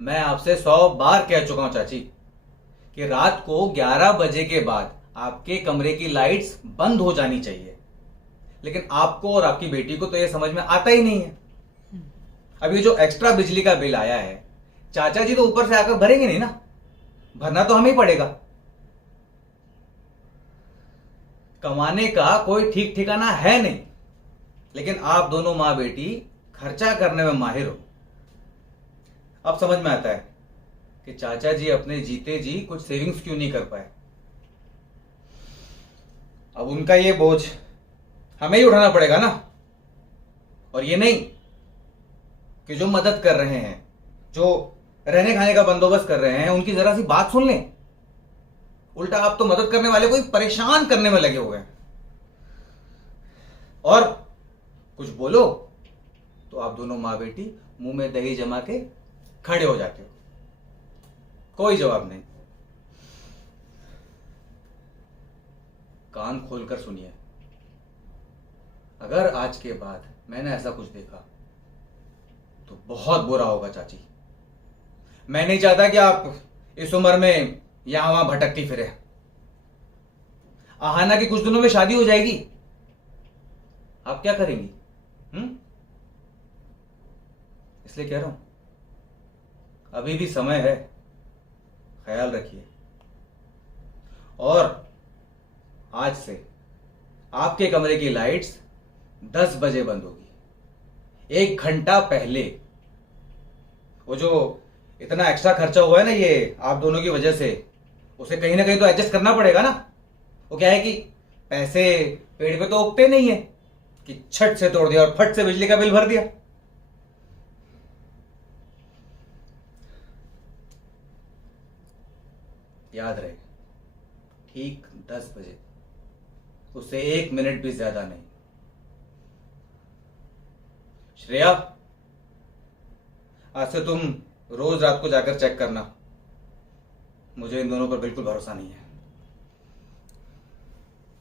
मैं आपसे 100 बार कह चुका हूं चाची कि रात को 11 बजे के बाद आपके कमरे की लाइट्स बंद हो जानी चाहिए। लेकिन आपको और आपकी बेटी को तो यह समझ में आता ही नहीं है। अब ये जो एक्स्ट्रा बिजली का बिल आया है, चाचा जी तो ऊपर से आकर भरेंगे नहीं ना, भरना तो हमें ही पड़ेगा। कमाने का कोई ठीक ठिकाना है नहीं, लेकिन आप दोनों मां बेटी खर्चा करने में माहिर हो। अब समझ में आता है कि चाचा जी अपने जीते जी कुछ सेविंग्स क्यों नहीं कर पाए। अब उनका ये बोझ हमें ही उठाना पड़ेगा ना। और ये नहीं कि जो मदद कर रहे हैं, जो रहने खाने का बंदोबस्त कर रहे हैं, उनकी जरा सी बात सुन लें। उल्टा आप तो मदद करने वाले को ही परेशान करने में लगे हुए हैं। और कुछ बोलो तो आप दोनों मां बेटी मुंह में दही जमा के खड़े हो जाते हो। कोई जवाब नहीं। कान खोलकर सुनिए, अगर आज के बाद मैंने ऐसा कुछ देखा तो बहुत बुरा होगा चाची। मैं नहीं चाहता कि आप इस उम्र में यहां वहां भटकती फिरे। आहाना की कुछ दिनों में शादी हो जाएगी, आप क्या करेंगी? इसलिए कह रहा हूं, अभी भी समय है, ख्याल रखिए। और आज से आपके कमरे की लाइट्स 10 बजे बंद होगी। 1 घंटा पहले। वो जो इतना एक्स्ट्रा खर्चा हुआ है ना ये आप दोनों की वजह से, उसे कहीं ना कहीं तो एडजस्ट करना पड़ेगा ना। वो क्या है कि पैसे पेड़ पे तो उगते नहीं है कि छट से तोड़ दिया और फट से बिजली का बिल भर दिया। याद रहे, ठीक 10 बजे, उससे 1 मिनट भी ज्यादा नहीं। श्रेया, आज से तुम रोज रात को जाकर चेक करना। मुझे इन दोनों पर बिल्कुल भरोसा नहीं है।